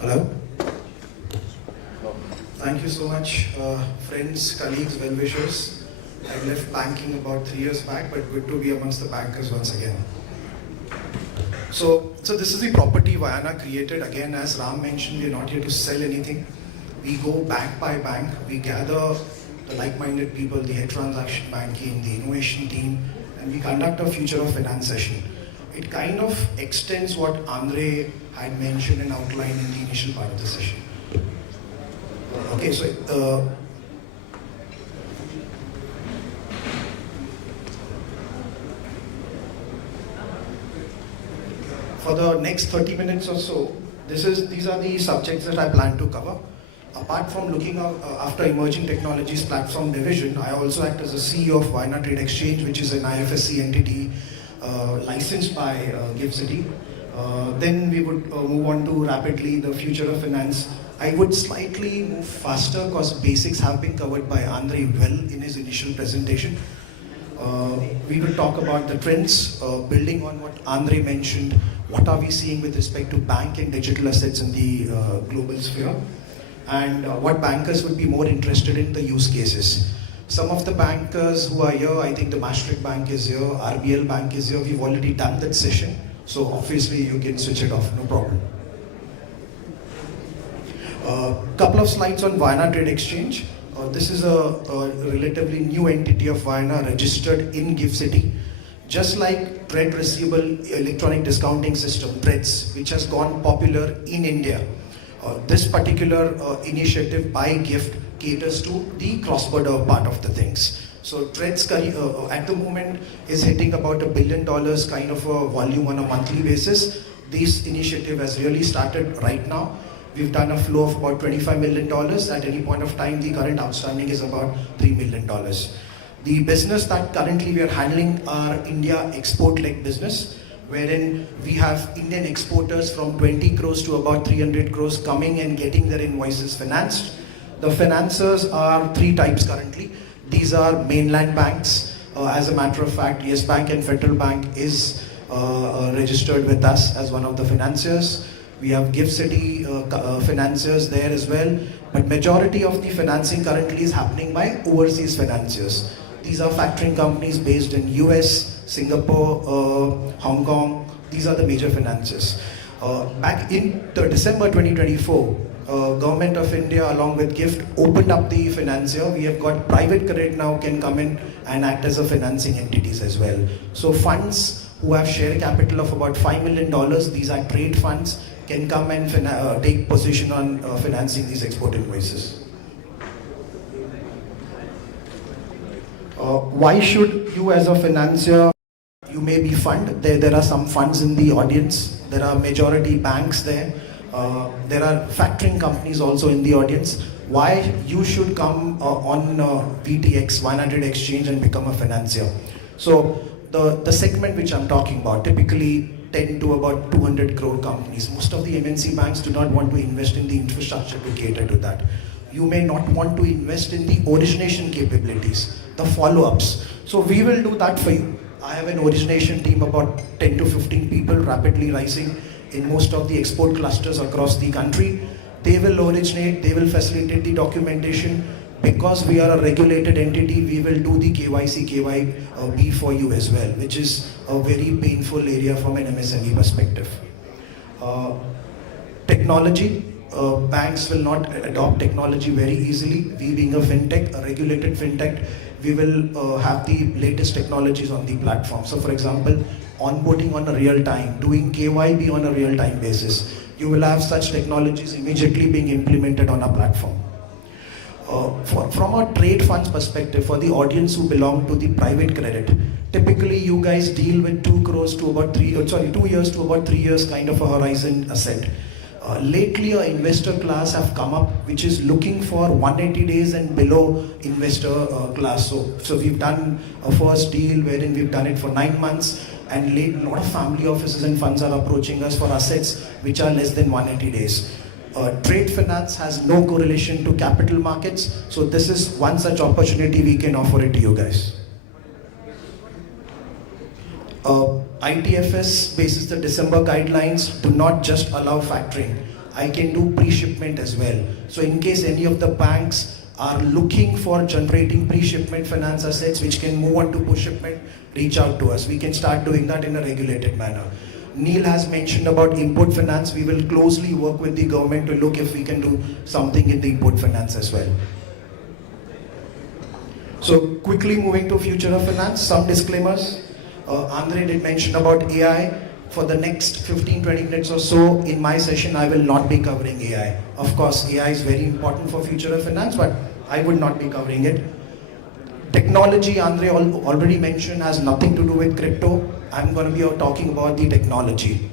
Hello. Thank you so much, friends, colleagues, well-wishers. I left banking about 3 years back, but good to be amongst the bankers once again. So this is the property Vayana created. Again, as Ram mentioned, we're not here to sell anything. We go bank by bank. We gather the like-minded people, the head transaction banking, the innovation team, and we conduct a future of finance session. It kind of extends what Andre had mentioned and outlined in the initial part of the session. Okay, so for the next 30 minutes or so, these are the subjects that I plan to cover. Apart from looking after emerging technologies platform division, I also act as the CEO of Vayana Trade Exchange, which is an IFSC entity licensed by GIFT City. Then we would move on to rapidly the future of finance. I would slightly move faster because basics have been covered by Andre well in his initial presentation. We will talk about the trends, building on what Andre mentioned. What are we seeing with respect to bank and digital assets in the global sphere? And what bankers would be more interested in the use cases. Some of the bankers who are here, I think the Maastricht Bank is here, RBL Bank is here. We've already done that session. So obviously you can switch it off, no problem. Couple of slides on Vayana Trade Exchange. This is a relatively new entity of Vayana registered in GIFT City. Just like Trade Receivable Electronic Discounting System, TREDS, which has gone popular in India. This particular initiative by GIFT caters to the cross-border part of the things. So TREDS at the moment is hitting about $1 billion kind of a volume on a monthly basis. This initiative has really started right now. We've done a flow of about $25 million. At any point of time, the current outstanding is about $3 million. The business that currently we are handling are India export-led business, wherein we have Indian exporters from 20 crores to about 300 crores coming and getting their invoices financed. The financiers are three types currently. These are mainland banks. As a matter of fact, Yes Bank and Federal Bank is registered with us as one of the financiers. We have GIFT City financiers there as well. But majority of the financing currently is happening by overseas financiers. These are factoring companies based in US, Singapore, Hong Kong. These are the major financiers. Back in December 2024, Government of India along with GIFT opened up the financier. We have got private credit now can come in and act as a financing entities as well. So funds who have share capital of about $5 million, these are trade funds, can come and take position on financing these export invoices. Why should you as a financier, you may be fund, there are some funds in the audience, there are majority banks there, there are factoring companies also in the audience. Why you should come on VTX, Vayana Trade Exchange and become a financier? So the segment which I'm talking about, typically 10 to about 200 crore companies. Most of the MNC banks do not want to invest in the infrastructure to cater to that. You may not want to invest in the origination capabilities, the follow-ups. So we will do that for you. I have an origination team about 10 to 15 people rapidly rising in most of the export clusters across the country. They will originate, they will facilitate the documentation. Because we are a regulated entity, we will do the KYC, KYB for you as well, which is a very painful area from an MSME perspective. Technology, banks will not adopt technology very easily. We being a fintech, a regulated fintech, we will have the latest technologies on the platform. So for example, onboarding on a real time, doing KYB on a real time basis. You will have such technologies immediately being implemented on our platform. From a trade funds perspective, for the audience who belong to the private credit, typically you guys deal with 2 years to about 3 years kind of a horizon asset. Lately, an investor class have come up which is looking for 180 days and below investor class. So we've done a first deal wherein we've done it for 9 months, and a lot of family offices and funds are approaching us for assets which are less than 180 days. Trade finance has no correlation to capital markets, so this is one such opportunity we can offer it to you guys. ITFS basis the December guidelines do not just allow factoring. I can do pre-shipment as well. So in case any of the banks are looking for generating pre-shipment finance assets which can move on to post-shipment, reach out to us. We can start doing that in a regulated manner. Neil has mentioned about import finance. We will closely work with the government to look if we can do something in the import finance as well. So quickly moving to future of finance, some disclaimers. Andre did mention about AI. For the next 15-20 minutes or so in my session, I will not be covering AI. Of course, AI is very important for future of finance, but I would not be covering it. Technology, Andre already mentioned, has nothing to do with crypto. I'm going to be talking about the technology.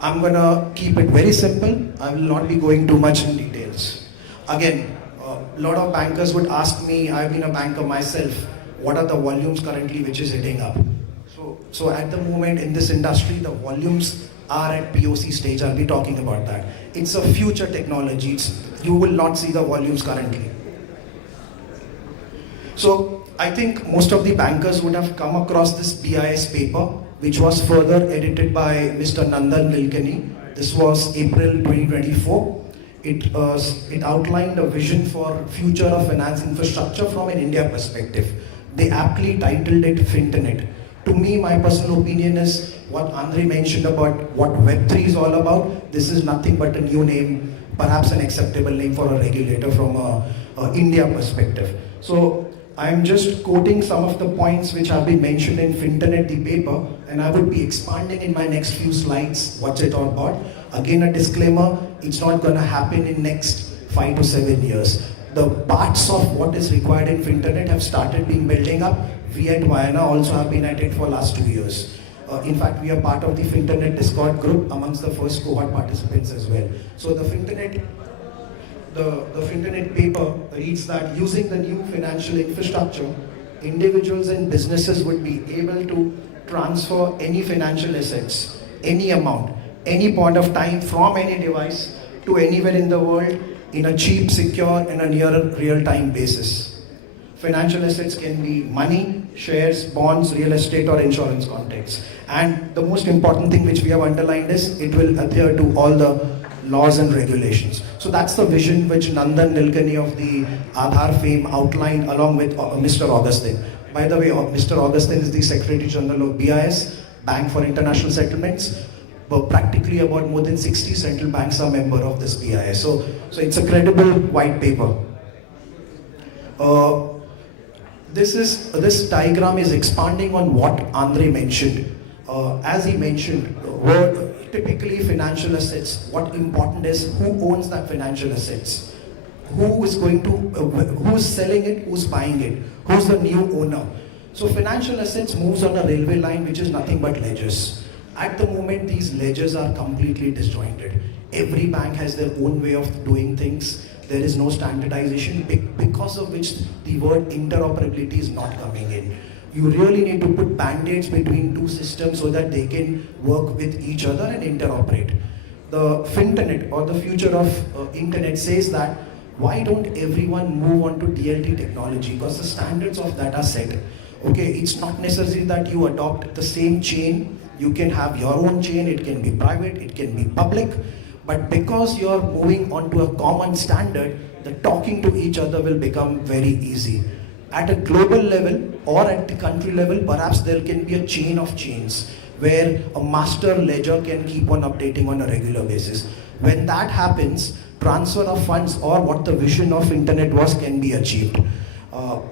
I'm going to keep it very simple. I will not be going too much in details. Again, a lot of bankers would ask me, I've been a banker myself, what are the volumes currently which is hitting up? So at the moment in this industry, the volumes are at POC stage. I'll be talking about that. It's a future technology. You will not see the volumes currently. So I think most of the bankers would have come across this BIS paper, which was further edited by Mr. Nandan Nilekani. This was April 2024. It outlined a vision for future of finance infrastructure from an India perspective. They aptly titled it Finternet. To me, my personal opinion is what Andre mentioned about what Web3 is all about. This is nothing but a new name, perhaps an acceptable name for a regulator from a India perspective. So I'm just quoting some of the points which have been mentioned in Finternet, the paper, and I will be expanding in my next few slides what's it all about. Again, a disclaimer, it's not going to happen in next 5 to 7 years. The parts of what is required in Finternet have started being building up. We at Vienna also have been at it for last 2 years. In fact, we are part of the Finternet Discord group amongst the first cohort participants as well. So the Finternet paper reads that using the new financial infrastructure, individuals and businesses would be able to transfer any financial assets, any amount, any point of time from any device to anywhere in the world in a cheap, secure and a near real-time basis. Financial assets can be money, shares, bonds, real estate or insurance contracts. And the most important thing which we have underlined is it will adhere to all the laws and regulations. So that's the vision which Nandan Nilekani of the Aadhaar fame outlined along with Mr. Augustine. By the way, Mr. Augustine is the Secretary General of BIS, Bank for International Settlements. But practically about more than 60 central banks are member of this BIS. So it's a credible white paper. This diagram is expanding on what Andre mentioned. As he mentioned, typically financial assets, what important is who owns that financial assets, who's selling it, who's buying it, who's the new owner. So financial assets moves on a railway line which is nothing but ledgers. At the moment, these ledgers are completely disjointed. Every bank has their own way of doing things. There is no standardization, because of which the word interoperability is not coming in. You really need to put band-aids between two systems so that they can work with each other and interoperate. The Finternet or the future of internet says that why don't everyone move on to DLT technology, because the standards of that are set. Okay, it's not necessary that you adopt the same chain. You can have your own chain, it can be private, it can be public. But because you're moving on to a common standard, the talking to each other will become very easy. At a global level or at the country level, perhaps there can be a chain of chains where a master ledger can keep on updating on a regular basis. When that happens, transfer of funds or what the vision of internet was can be achieved.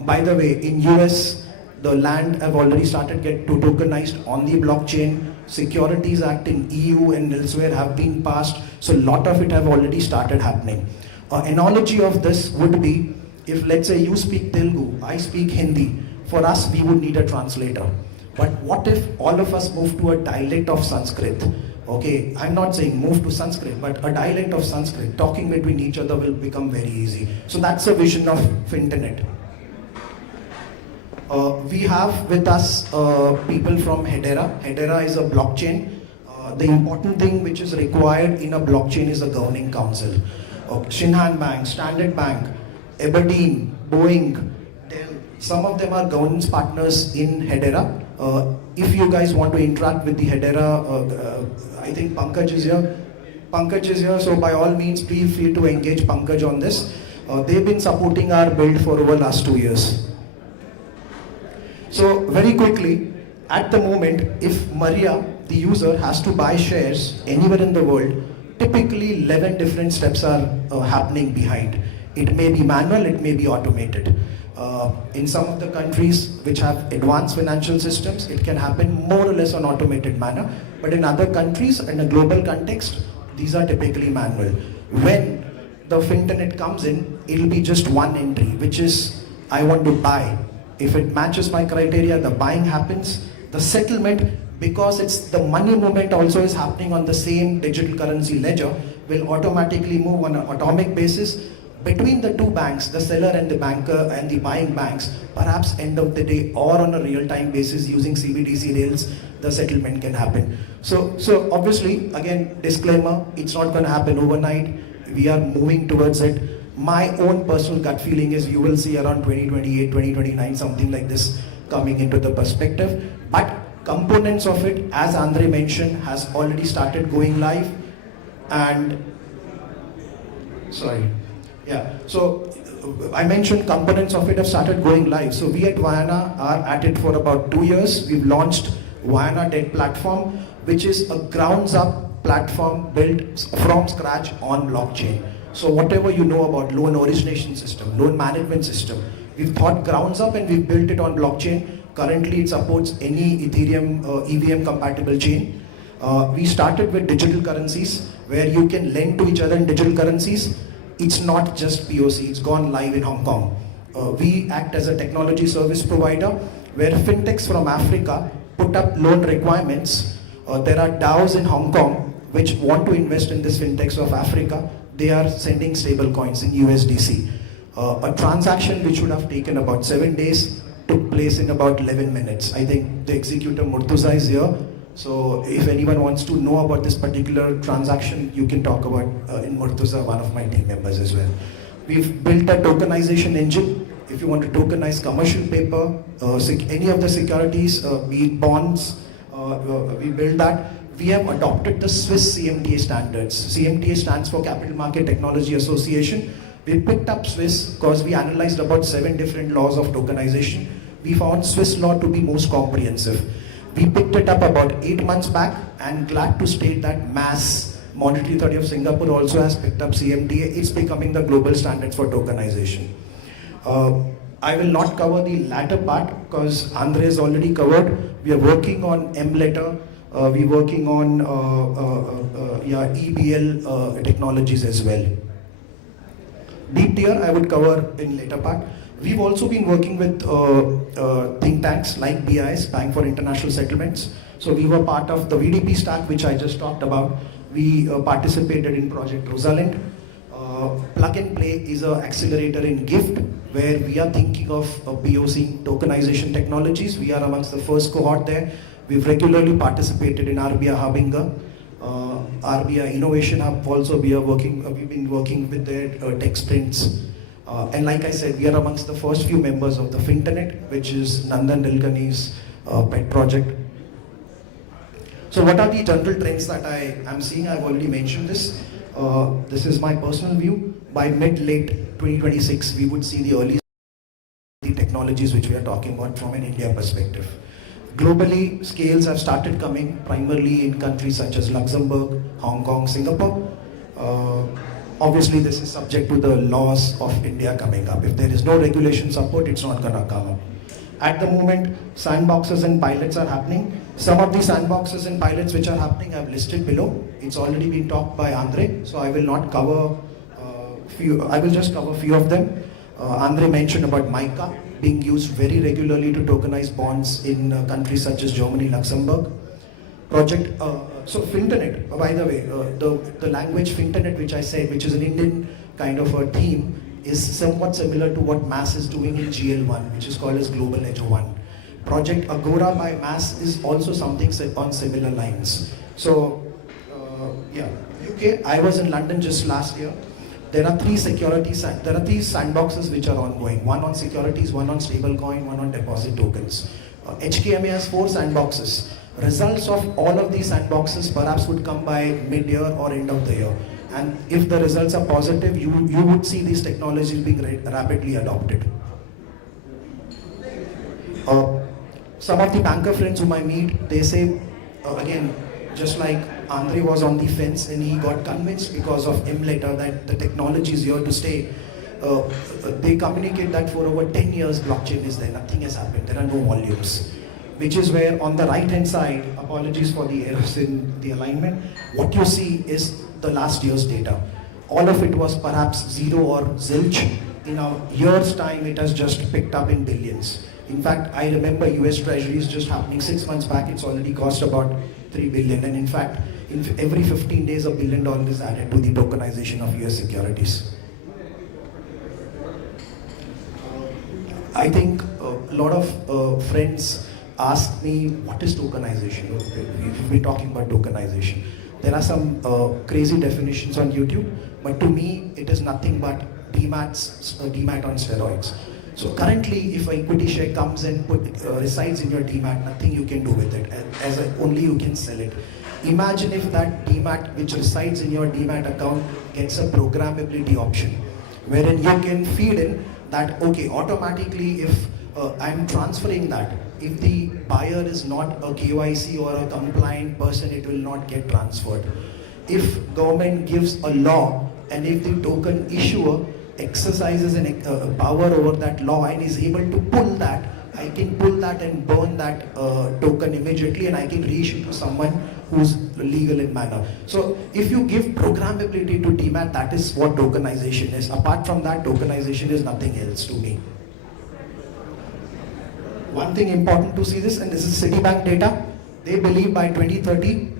By the way, in US, the land have already started get tokenized on the blockchain. Securities Act in EU and elsewhere have been passed, so a lot of it have already started happening. Analogy of this would be, if let's say you speak Telugu, I speak Hindi, for us we would need a translator. But what if all of us move to a dialect of Sanskrit? Okay, I'm not saying move to Sanskrit, but a dialect of Sanskrit, talking between each other will become very easy. So that's a vision of Finternet. We have with us people from Hedera. Hedera is a blockchain. The important thing which is required in a blockchain is a governing council. Shinhan Bank, Standard Bank, Aberdeen, Boeing, Dell, some of them are governance partners in Hedera. If you guys want to interact with the Hedera, I think Pankaj is here. Pankaj is here, so by all means, please feel to engage Pankaj on this. They've been supporting our build for over last 2 years. So very quickly, at the moment, if Maria, the user, has to buy shares anywhere in the world, typically 11 different steps are happening behind. It may be manual, it may be automated. In some of the countries which have advanced financial systems, it can happen more or less on automated manner. But in other countries, in a global context, these are typically manual. When the Finternet comes in, it'll be just one entry, which is, I want to buy. If it matches my criteria, the buying happens. The settlement, because it's the money movement also is happening on the same digital currency ledger, will automatically move on an atomic basis between the two banks, the seller and the banker and the buying banks. Perhaps end of the day or on a real-time basis using CBDC rails, the settlement can happen. So obviously, again, disclaimer, it's not going to happen overnight. We are moving towards it. My own personal gut feeling is you will see around 2028, 2029, something like this coming into the perspective. But components of it, as Andre mentioned, has already started going live. And so I mentioned components of it have started going live. So we at Vyana are at it for about 2 years. We've launched Vyana Debt Platform, which is a grounds up platform built from scratch on blockchain. So whatever you know about loan origination system, loan management system, we've thought grounds up and we've built it on blockchain. Currently it supports any Ethereum EVM compatible chain. We started with digital currencies where you can lend to each other in digital currencies. It's not just POC, it's gone live in Hong Kong. We act as a technology service provider where fintechs from Africa put up loan requirements. There are DAOs in Hong Kong which want to invest in this fintechs of Africa. They are sending stable coins in USDC. A transaction which would have taken about 7 days took place in about 11 minutes. I think the executor Murtuza is here. So if anyone wants to know about this particular transaction, you can talk about in Murtuza, one of my team members as well. We've built a tokenization engine. If you want to tokenize commercial paper, any of the securities, be it bonds, we build that. We have adopted the Swiss CMTA standards. CMTA stands for Capital Market Technology Association. We picked up Swiss because we analyzed about 7 different laws of tokenization. We found Swiss law to be most comprehensive. We picked it up about 8 months back and glad to state that MAS, Monetary Authority of Singapore, also has picked up CMTA. It's becoming the global standards for tokenization. I will not cover the latter part because Andre has already covered. We are working on M-letter. We're working on EBL technologies as well. Deep tier I would cover in later part. We've also been working with think tanks like BIS, Bank for International Settlements. So we were part of the VDP stack, which I just talked about. We participated in Project Rosalind. Plug and Play is an accelerator in GIFT, where we are thinking of POC tokenization technologies. We are amongst the first cohort there. We've regularly participated in RBI Hubinga, RBI Innovation Hub. Also, we've been working with their tech sprints. And like I said, we are amongst the first few members of the Finternet, which is Nandan Nilekani's pet project. So what are the general trends that I am seeing? I've already mentioned this. This is my personal view. By mid-late 2026, we would see the early technologies which we are talking about from an India perspective. Globally, scales have started coming primarily in countries such as Luxembourg, Hong Kong, Singapore. Obviously, this is subject to the laws of India coming up. If there is no regulation support, it's not going to come up. At the moment, sandboxes and pilots are happening. Some of the sandboxes and pilots which are happening I've listed below. It's already been talked by Andre, so I will not cover few. I will just cover a few of them. Andre mentioned about MICA being used very regularly to tokenize bonds in countries such as Germany, Luxembourg. So Finternet, by the way, the language Finternet which I said, which is an Indian kind of a theme, is somewhat similar to what MAS is doing in GL1, which is called as Global Ledger 1. Project Agora by MAS is also something on similar lines. So, UK, I was in London just last year. There are three sandboxes which are ongoing. One on securities, one on stablecoin, one on deposit tokens. HKMA has 4 sandboxes. Results of all of these sandboxes perhaps would come by mid-year or end of the year. And if the results are positive, you would see these technologies being rapidly adopted. Some of the banker friends whom I meet, they say, again, just like Andre was on the fence and he got convinced because of him later that the technology is here to stay. They communicate that for over 10 years blockchain is there, nothing has happened, there are no volumes. Which is where on the right hand side, apologies for the errors in the alignment, what you see is the last year's data. All of it was perhaps zero or zilch. In a year's time, it has just picked up in billions. In fact, I remember US Treasuries just happening 6 months back, it's already cost about 3 billion. And in fact, in every 15 days, $1 billion is added to the tokenization of US securities. I think a lot of friends ask me, what is tokenization? We've been talking about tokenization. There are some crazy definitions on YouTube, but to me, it is nothing but demat on steroids. So currently, if an equity share comes and resides in your demat, nothing you can do with it, only you can sell it. Imagine if that demat which resides in your demat account gets a programmability option, wherein you can feed in that, okay, automatically if I'm transferring that, if the buyer is not a KYC or a compliant person, it will not get transferred. If government gives a law and if the token issuer exercises power over that law and is able to pull that, I can pull that and burn that token immediately and I can reissue to someone who's legal in manner. So if you give programmability to demat, that is what tokenization is. Apart from that, tokenization is nothing else to me. One thing important to see this, and this is Citibank data, they believe by 2030,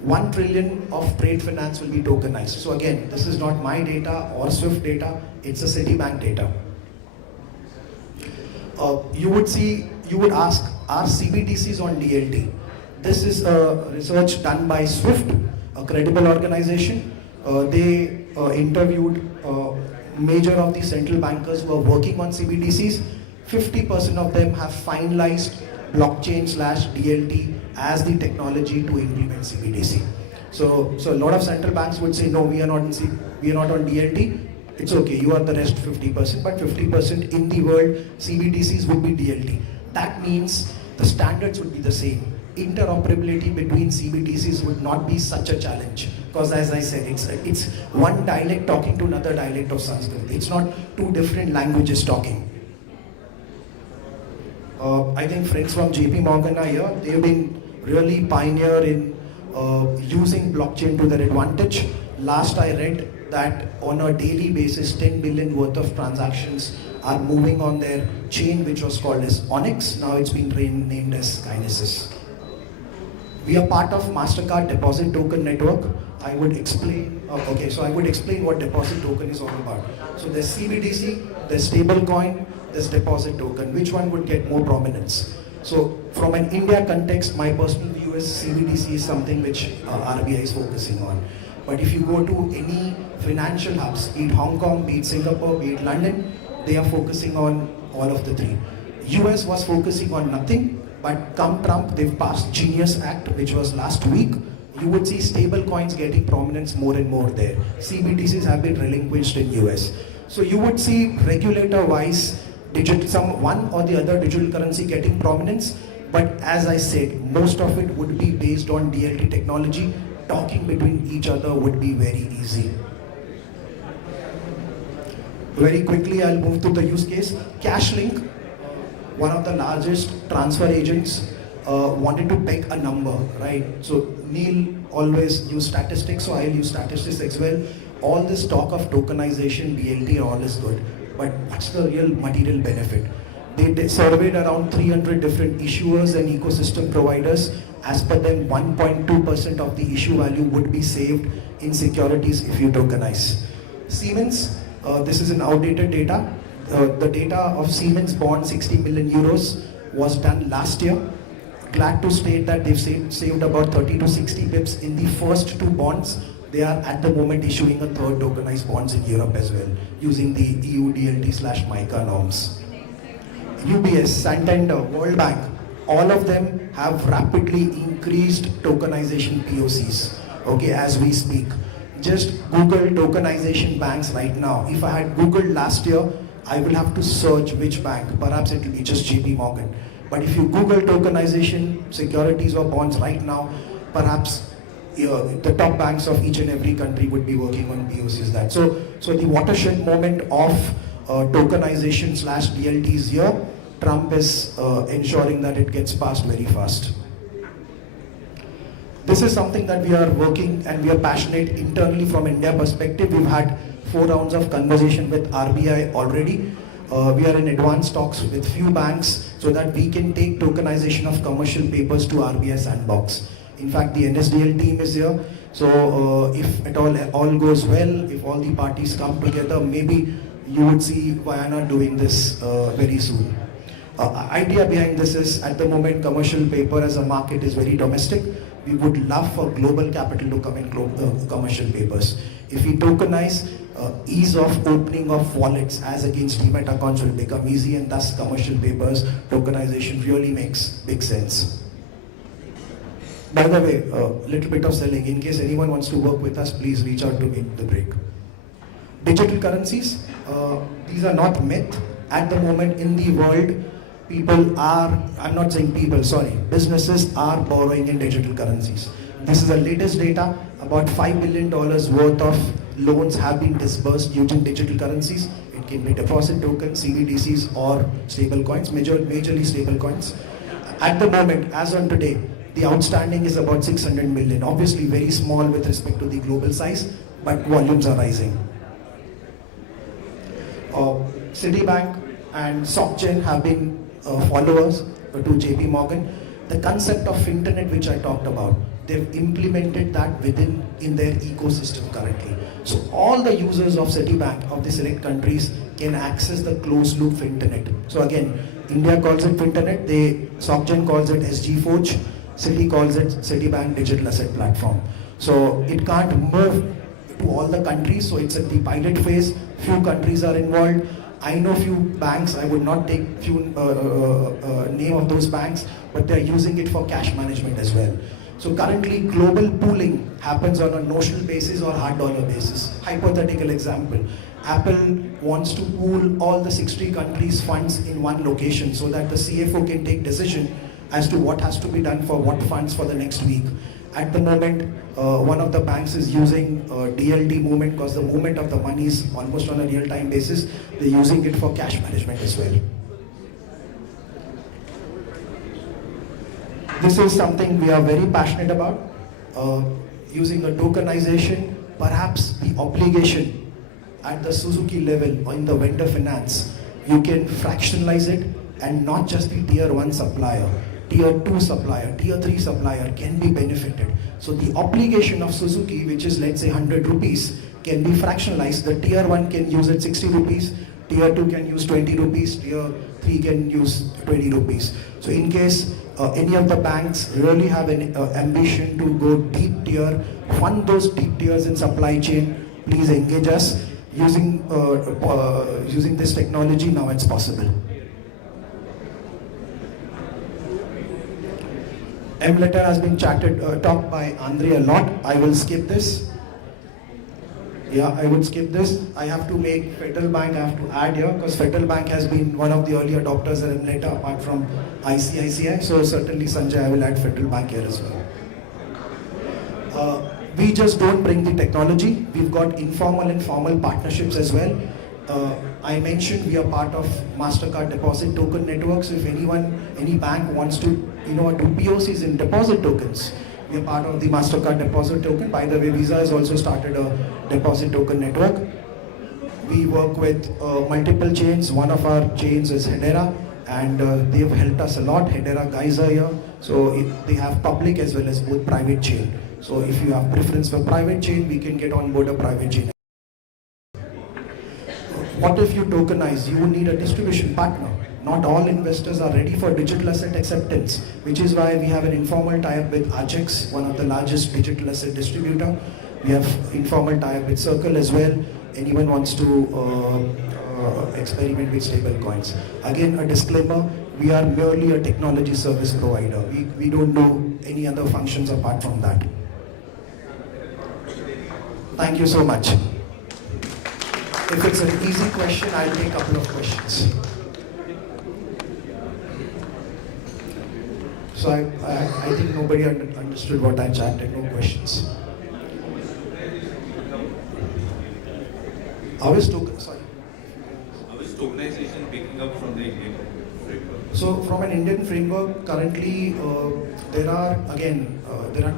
1 trillion of trade finance will be tokenized. So again, this is not my data or Swift data, it's a Citibank data. You would ask, are CBDCs on DLT? This is research done by Swift, a credible organization. They interviewed major of the central bankers who are working on CBDCs. 50% of them have finalized blockchain/DLT as the technology to implement CBDC. So a lot of central banks would say, no, we are not on DLT. It's okay, you are the rest 50%, but 50% in the world, CBDCs would be DLT. That means the standards would be the same. Interoperability between CBDCs would not be such a challenge, because as I said, it's one dialect talking to another dialect of Sanskrit. It's not two different languages talking. I think friends from JP Morgan are here. They've been really pioneer in using blockchain to their advantage. Last I read that on a daily basis, 10 billion worth of transactions are moving on their chain, which was called as Onyx. Now it's been renamed as Kinesis. We are part of MasterCard Deposit Token Network. I would explain, I would explain what deposit token is all about. So there's CBDC, there's stablecoin, there's deposit token. Which one would get more prominence? So from an India context, my personal view is CBDC is something which RBI is focusing on. But if you go to any financial hubs, be it Hong Kong, be it Singapore, be it London, they are focusing on all of the three. US was focusing on nothing, but come Trump, they've passed Genius Act, which was last week. You would see stable coins getting prominence more and more there. CBDCs have been relinquished in US. So you would see regulator-wise, one or the other digital currency getting prominence, but as I said, most of it would be based on DLT technology. Talking between each other would be very easy. Very quickly, I'll move to the use case. CashLink, one of the largest transfer agents, wanted to peg a number, right? So Neil always used statistics, so I'll use statistics as well. All this talk of tokenization, DLT, all is good, but what's the real material benefit? They surveyed around 300 different issuers and ecosystem providers. As per them, 1.2% of the issue value would be saved in securities if you tokenize. Siemens, this is an outdated data. The data of Siemens bond, 60 million euros, was done last year. Glad to state that they've saved about 30 to 60 bips in the first two bonds. They are at the moment issuing a third tokenized bonds in Europe as well, using the EU DLT/MiCA norms. UBS, Santander, World Bank, all of them have rapidly increased tokenization POCs, okay, as we speak. Just Google tokenization banks right now. If I had Googled last year, I will have to search which bank. Perhaps it will be just JP Morgan. But if you Google tokenization securities or bonds right now, perhaps the top banks of each and every country would be working on POCs that. So the watershed moment of tokenization / DLT is here. Trump is ensuring that it gets passed very fast. This is something that we are working and we are passionate internally from India perspective. We've had 4 rounds of conversation with RBI already. We are in advanced talks with few banks so that we can take tokenization of commercial papers to RBI sandbox. In fact, the NSDL team is here. So if at all goes well, if all the parties come together, maybe you would see Guyana doing this very soon. Idea behind this is, at the moment, commercial paper as a market is very domestic. We would love for global capital to come in commercial papers. If we tokenize, ease of opening of wallets as against demat accounts will become easy, and thus commercial papers tokenization really makes big sense. By the way, little bit of selling. In case anyone wants to work with us, please reach out to me in the break. Digital currencies, these are not myth. At the moment in the world, people are, I'm not saying people, sorry, businesses are borrowing in digital currencies. This is the latest data. About $5 billion worth of loans have been disbursed using digital currencies. It can be deposit tokens, CBDCs, or stable coins, majorly stable coins. At the moment, as on today, the outstanding is about 600 million. Obviously very small with respect to the global size, but volumes are rising. Citibank and SocGen have been followers to JP Morgan. The concept of Finternet, which I talked about, they've implemented that in their ecosystem currently. So all the users of Citibank of the select countries can access the closed loop Finternet. So again, India calls it Finternet, SocGen calls it SG Forge, Citi calls it Citibank Digital Asset Platform. So it can't move to all the countries, so it's at the pilot phase. Few countries are involved. I know few banks, I would not take few name of those banks, but they're using it for cash management as well. So currently global pooling happens on a notional basis or hard dollar basis. Hypothetical example, Apple wants to pool all the 60 countries' funds in one location so that the CFO can take decision as to what has to be done for what funds for the next week. At the moment, one of the banks is using DLT movement because the movement of the money is almost on a real-time basis. They're using it for cash management as well. This is something we are very passionate about. Using a tokenization, perhaps the obligation at the Suzuki level or in the vendor finance, you can fractionalize it, and not just the tier 1 supplier. Tier 2 supplier, tier 3 supplier can be benefited. So the obligation of Suzuki, which is let's say 100 rupees, can be fractionalized. The tier 1 can use it 60 rupees, tier 2 can use 20 rupees, tier 3 can use 20 rupees. So in case any of the banks really have an ambition to go deep tier, fund those deep tiers in supply chain, please engage us. Using this technology, now it's possible. M-letter has been talked by Andre a lot. I will skip this. Yeah, I would skip this. I have to make Federal Bank, I have to add here, because Federal Bank has been one of the early adopters of M-letter apart from ICICI. So certainly, Sanjay, I will add Federal Bank here as well. We just don't bring the technology. We've got informal and formal partnerships as well. I mentioned we are part of MasterCard Deposit Token Network. So if any bank wants to do POCs in deposit tokens, we are part of the MasterCard Deposit Token. By the way, Visa has also started a deposit token network. We work with multiple chains. One of our chains is Hedera, and they have helped us a lot. Hedera guys are here. So they have public as well as both private chain. So if you have preference for private chain, we can get on board a private chain. What if you tokenize? You need a distribution partner. Not all investors are ready for digital asset acceptance, which is why we have an informal tie-up with Ajax, one of the largest digital asset distributor. We have informal tie-up with Circle as well. Anyone wants to experiment with stable coins. Again, a disclaimer, We are merely a technology service provider. We don't do any other functions apart from that. Thank you so much. If it's an easy question, I'll take a couple of questions. So I think nobody understood what I chatted, no questions. How is tokenization picking up from the Indian framework? So from an Indian framework, currently there are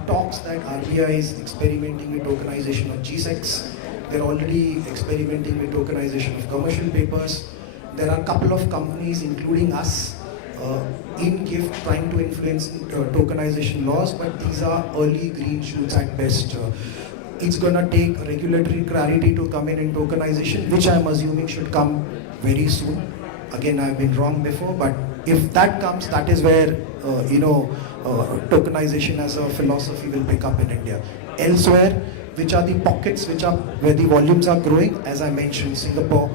talks that RBI is experimenting with tokenization of GSECs. They're already experimenting with tokenization of commercial papers. There are a couple of companies, including us, in GIFT trying to influence tokenization laws, but these are early green shoots at best. It's going to take regulatory clarity to come in tokenization, which I'm assuming should come very soon. Again, I've been wrong before, but if that comes, that is where tokenization as a philosophy will pick up in India. Elsewhere, which are the pockets where the volumes are growing, as I mentioned, Singapore,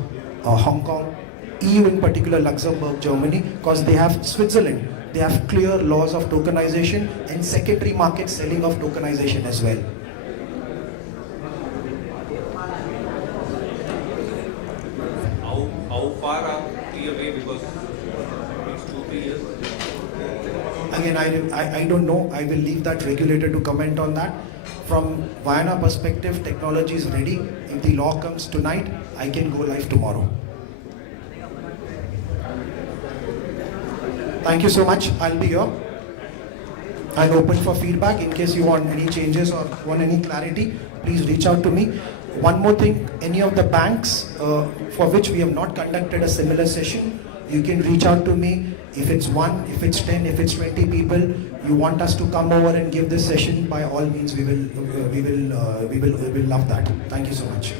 Hong Kong, EU in particular, Luxembourg, Germany, because they have Switzerland, they have clear laws of tokenization and secondary market selling of tokenization as well. How far are we away, because it's 2-3 years? Again, I don't know. I will leave that regulator to comment on that. From Vienna perspective, technology is ready. If the law comes tonight, I can go live tomorrow. Thank you so much. I'll be here. I'm open for feedback. In case you want any changes or want any clarity, please reach out to me. One more thing, any of the banks for which we have not conducted a similar session, you can reach out to me. If it's 1, if it's 10, if it's 20 people, you want us to come over and give this session, by all means, we will love that. Thank you so much.